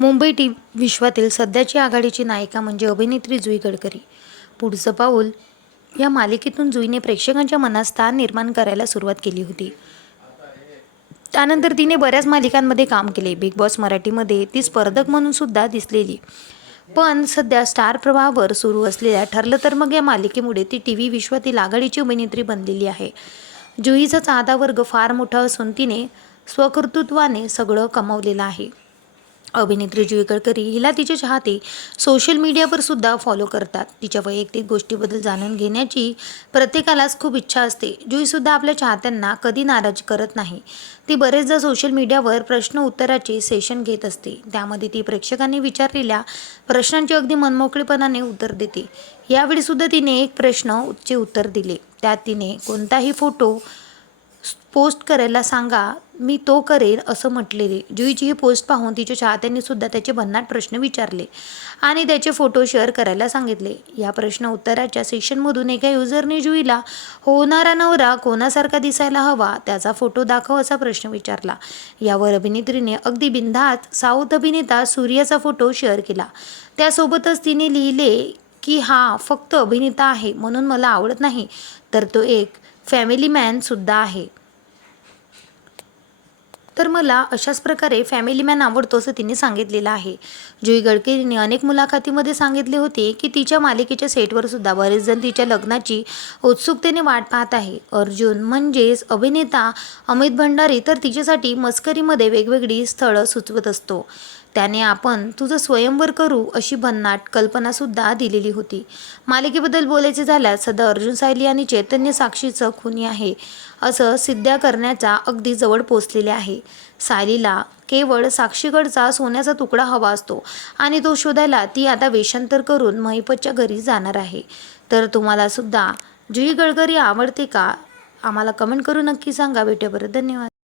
Mumbai T विश्वातील सध्याची आघाडीची नायिका म्हणजे अभिनेत्री जुई गडकरी. पुढचं पाऊल या मालिकेतून जुईने प्रेक्षकांच्या मनात स्थान निर्माण करायला सुरुवात केली होती. त्यानंतर तिने बऱ्याच मालिकांमध्ये काम केले. बिग बॉस मराठीमध्ये ती स्पर्धक म्हणून सुद्धा दिसलेली. पण सध्या स्टार प्रवाहावर सुरू असलेल्या ठरलं तर मग या मालिकेमुळे ती टी व्ही विश्वातील आघाडीची अभिनेत्री बनलेली आहे. जुईचा चाहता वर्ग फार मोठा असून तिने स्वकर्तृत्वाने सगळं कमावलेलं आहे. अभिनेत्री जुई गडकरी हिला तिचे चाहते सोशल मीडियावर सुद्धा फॉलो करतात. तिच्या वैयक्तिक गोष्टीबद्दल जाणून घेण्याची प्रत्येकालाच खूप इच्छा असते. जुईसुद्धा आपल्या चाहत्यांना कधी नाराज करत नाही. ती बरेचदा सोशल मीडियावर प्रश्न उत्तराचे सेशन घेत असते. त्यामध्ये ती प्रेक्षकांनी विचारलेल्या प्रश्नांची अगदी मनमोकळेपणाने उत्तर देते. यावेळीसुद्धा तिने एक प्रश्नचे उत्तर दिले. त्यात तिने कोणताही फोटो पोस्ट करायला सांगा मी तो करेन असं म्हटलेले. जुईची ही पोस्ट पाहून तिच्या चाहत्यांनी सुद्धा त्याचे भन्नाट प्रश्न विचारले आणि त्याचे फोटो शेअर करायला सांगितले. या प्रश्न उत्तराच्या सेशनमधून एका युजरने जुईला होणारा नवरा कोणासारखा दिसायला हवा त्याचा फोटो दाखव असा प्रश्न विचारला. यावर अभिनेत्रीने अगदी बिनधात साऊथ अभिनेता सूर्याचा फोटो शेअर केला. त्यासोबतच तिने लिहिले की हा फक्त अभिनेता आहे म्हणून मला आवडत नाही. तर तो एक फॅमिली मॅनसुद्धा आहे. तर मला अशाच प्रकारे फॅमिली मॅन आवडतो असं तिने सांगितलेलं आहे. जुई गडकरीने अनेक मुलाखतीमध्ये सांगितले होते की तिच्या मालिकेच्या सेटवर सुद्धा बरेच जण तिच्या लग्नाची उत्सुकतेने वाट पाहत आहे. अर्जुन म्हणजेच अभिनेता अमित भंडारी तर तिच्यासाठी मस्करीमध्ये वेगवेगळी स्थळं सुचवत असतो. त्याने आपण तुझं स्वयंवर करू अशी भन्नाट कल्पनासुद्धा दिलेली होती. मालिकेबद्दल बोलायचे झाल्यास सध्या अर्जुन सायली आणि चैतन्य साक्षीचं खुनी आहे असं सिद्ध्या करण्याचा अगदी जवळ पोचलेले आहे. सायलीला केवळ साक्षीकडचा सोन्याचा तुकडा हवा असतो आणि तो शोधायला ती आता वेषांतर करून महिपतच्या घरी जाणार आहे. तर तुम्हाला सुद्धा जुई गडकरी आवडते का? आम्हाला कमेंट करून नक्की सांगा. भेटेपर्यंत धन्यवाद.